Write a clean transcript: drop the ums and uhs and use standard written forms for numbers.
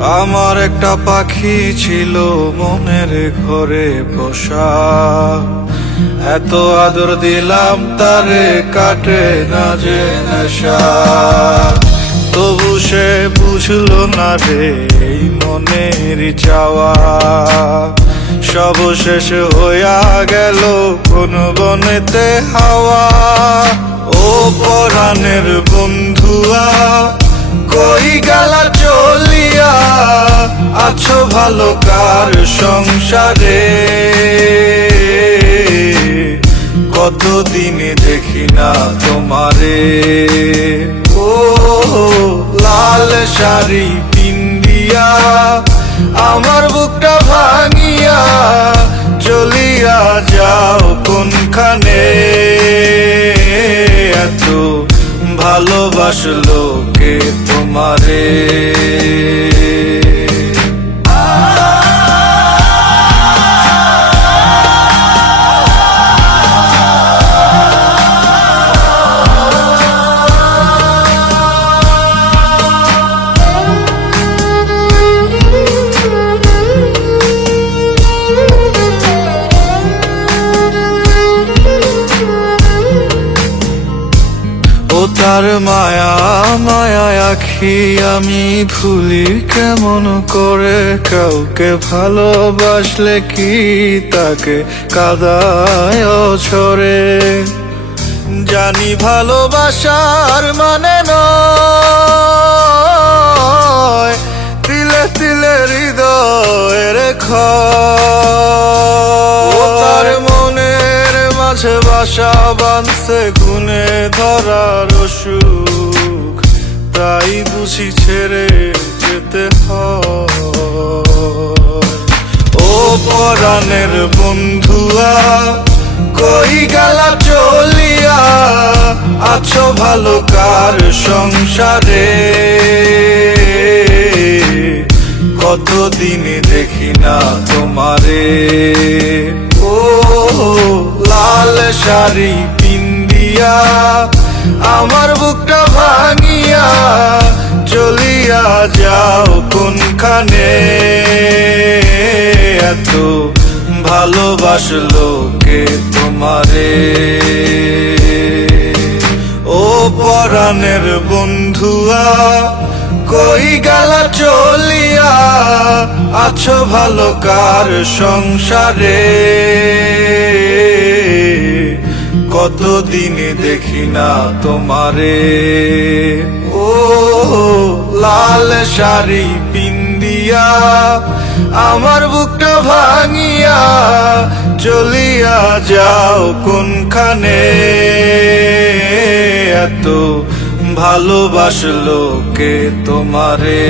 আমার একটা পাখি ছিল মনের ঘরে বসা, এত আদর দিলাম তারে কাটে না যে নেশা। তবু সে বুঝলো না রে এই মনের চাওয়া, সব শেষ হইয়া গেল কোন বনেতে হাওয়া। ও পরাণের বন্ধুয়া কই গেলা চলিয়া, আছো ভালো কার সংসারে? কতদিন দেখি না তোমারে। ও লাল শাড়ি পিন্দিয়া আমার বুকটা ভাঙিয়া চলিয়া যাও কোনখানে? এত ভালোবাসলো কে তোমারে? ও তার মায়া মায়া আখি আমি ভুলি কেমন করে? কাউকে ভালোবাসলে কি তাকে কাদায় ছড়ে? জানি ভালোবাসার মানে নয় তিলে তিলে হৃদয়ের ক্ষয়। ও তার মনের মাঝে বাসা বাঁধছে গুনে ধরার অসুখ, তাই বুঝি ছেড়ে যেতে হয়। ও পরাণের বন্ধুয়া কই গেলা চলিয়া, আছো ভালো কার সংসারে? কতদিন দেখি না তোমারে। ও লাল শাড়ি পিন্দিয়া আমার বুকটা ভাঙিয়া চলিয়া যাও কোনখানে? এত ভালোবাসলো কে তোমারে? ও পরাণের বন্ধুয়া কই গেলা চলিয়া, আছো ভালো কার সংসারে? কতদিন দেখি না তোমারে। ও লাল শাড়ি পিন্দিয়া আমার বুকটা ভাঙিয়া চলিয়া যাও কোনখানে? এত ভালোবাসলো কে তোমারে?